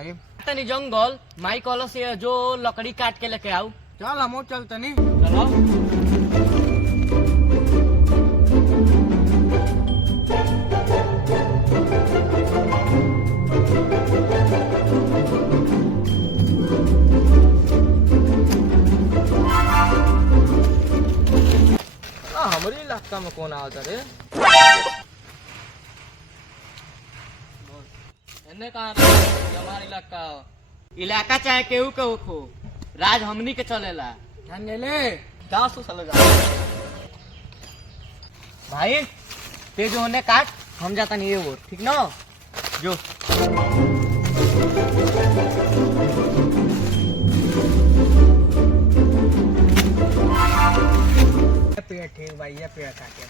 भाई तनी जंगल माई कॉल से जो लकड़ी काट के लेके आओ। चल हम चल तनी चलो हमारे इलाका में कौन आता रे? कहाँ हमारा इलाका चाहे केहू के हो राज हमनी के चलेला। ध्यान ले ले जा सो चले जा भाई ते जो होने काट हम जाता नहीं है वो ठीक ना जो पेड़ ठीक भाई ये पेड़ काटे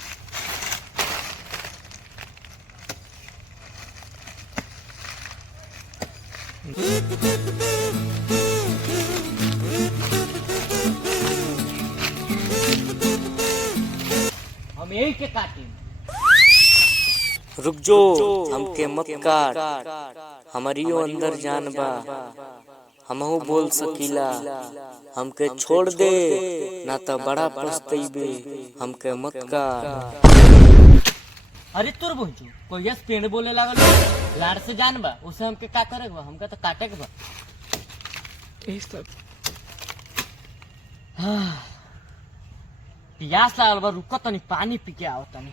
हम यही के काटे। रुक जो हमके मत काट, हमारियो अंदर जान बा, हमहू बोल सकीला, हमके छोड़ दे ना तो बड़ा पछतैबे, हमके मत काट। अरे तुर बोझू कोई यस पेड़ बोले लागल लाड़ से जान बा उसे हमके का करे बा हमके तो काटे के बा। इस सब प्यास लागल बा रुको तनी पानी पी के आओ तनी।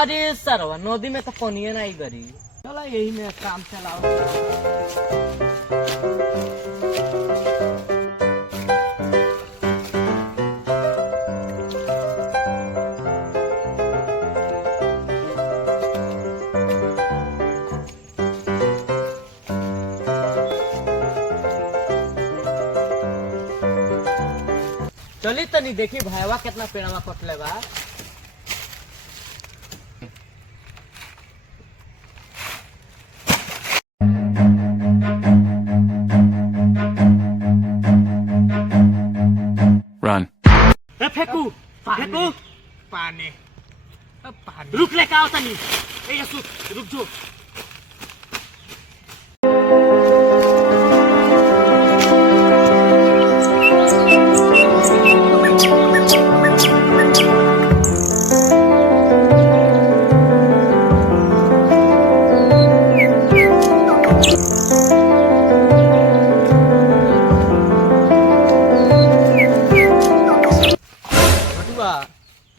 अरे सरवा नदी में तो पानी नहीं गरी चला यही में काम चलाओ। चली तनी देखी भाईवा कितना पेड़वा कटले बा। Run. फेंकू फेंकू पानी रुक ले का तनी ए यसु रुक जो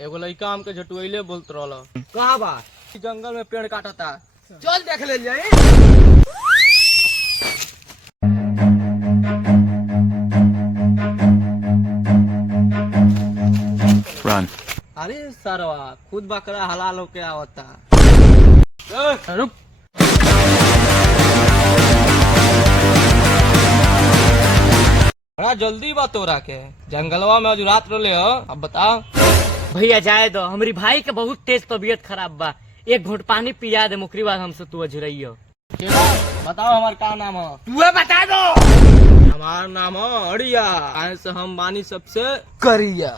एगो लड़का हमके झटुआइले बोलत रहल कहाँ बा जंगल में पेड़ काटता चल देख ले जाए। Run. अरे सरवा खुद बकरा हलाल होके आवता रुक बड़ा जल्दी बा तोरा के जंगलवा में आज रात रोले हो अब बता। भैया जाए दो हमारी भाई के बहुत तेज तबीयत खराब बा एक घूंट पानी पिया दे मुकरी बाद हमसे तू अझुरई हो। बताओ हमार का नाम है? तू बता दो। हमार नाम है अड़िया आए से हम बानी सबसे करिया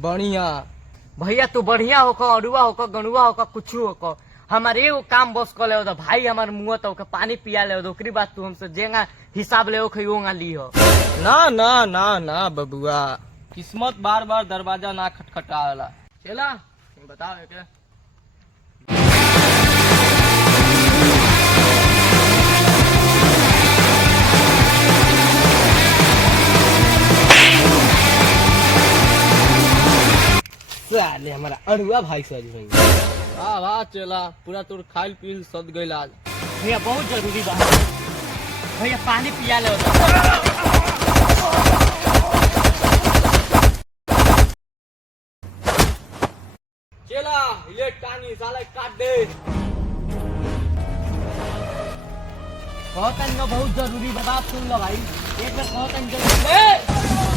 बढ़िया। भैया तू बढ़िया होकर अड़ुआ होकर गणुआ होकर कुछ होकर हमारे एगो काम बस कर ले भाई हमार मुँह तो पानी पिया ले ओकरी बात तू हमसे जेगा हिसाब ले ओंगा ली हो। ना ना ना ना बबुआ किस्मत बार बार दरवाजा ना खटखटाला चला बताओ के साले हमारा अड़ुआ भाई से भाई वाह वाह चला पूरा तोर खाइल पील सद गइल आज। भैया बहुत जरूरी बात भैया पानी पिया ले चला ये टानी साले काट दे बहुत बहुत जरूरी बात सुन लो भाई एक बार बहुत जरूरी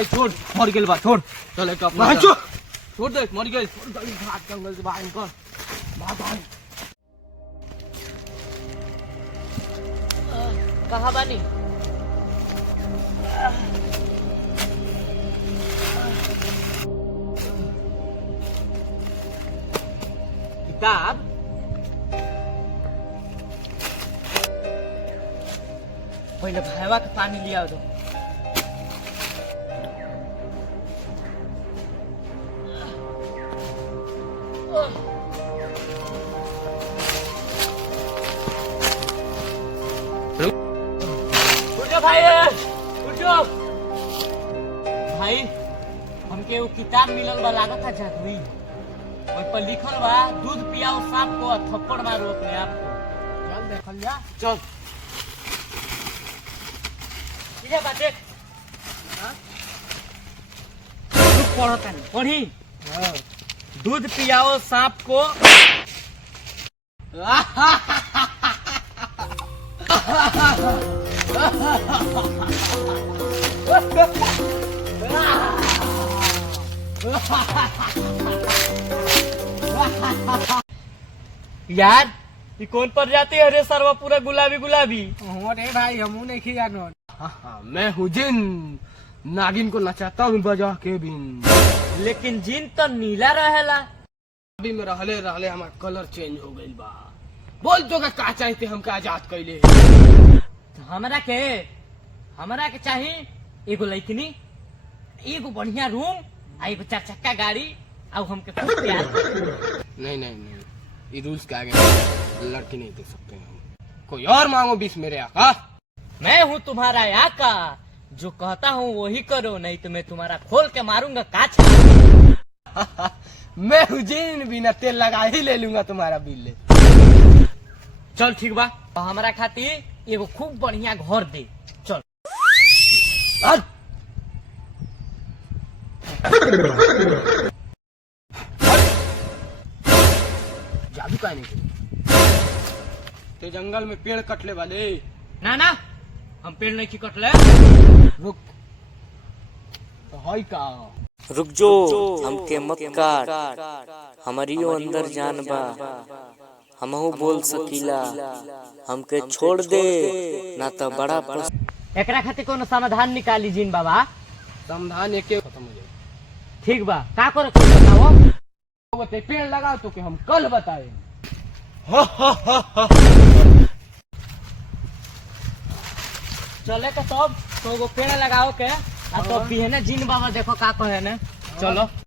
भाई छोड़, मर गेल बा, छोड़ चल एक अपना छोड़ दे, मर गेल, छोड़ जल्दी भाग जंगल से बाहर निकल, भाग। कहाँ बानी? किताब पहले भाईवा के पानी लिया दो। उठो भाई, उठो भाई, हमके वो किताब मिलल बा, लागत था जादुई। ओइ पर लिखल बा दूध पियाओ सांप को, थप्पड़ मारो अपने आप को। चल देखल जा, चल इधर बात देख। पढ़ता नहीं पढ़ी। दूध पियाओ सांप को, यार ये कौन प्रजाति है रे सरवा, पूरा गुलाबी गुलाबी। अरे भाई हमू नहीं खी जानो। मैं हूँ जिन, नागिन को नचाता हूँ बजा के बिन। लेकिन जिन तो नीला रहेला। अभी में रहले रहले हमार कलर चेंज हो गइल बा। बोल तो का चाहते हमका आजाद कैले। हमरा के चाहिए एगो लइकनी, एगो बढ़िया रूम, आ एगो 4 चक्का गाड़ी, आ हमके खूब प्यार। नहीं, ये रूल्स के आगे लड़की नहीं दे सकते हम। कोई और मांगो बीस मेरे आका। मैं हूँ तुम्हारा आका, जो कहता हूँ वही करो, नहीं तो मैं तुम्हारा खोल के मारूंगा काछ। मैं हूँ जिन, बिना तेल लगा ही ले लूंगा तुम्हारा बिल। चल ठीक बा, हमारा खातिर एगो खूब बढ़िया घर दे। चल जादू का नहीं ते जंगल में पेड़ कटले वाले। ना हम पेड़ नहीं कटले। रुक तो है का, रुक जो, हमके मत काट, हमारियो अंदर जान बा, हमहू बोल सकीला, हमके छोड़ दे ना तो बड़ा एकरा खातिर कोनो समाधान निकाली जिन बाबा। समाधान एक खत्म हो जाए। ठीक बा, का करे कुछ बताओ। ते पेड़ लगाओ तो कि हम कल बताए। चले के तब तो एगो पेड़ लगाओ के, आ तो बिहने जिन बाबा देखो का कहे ने। चलो।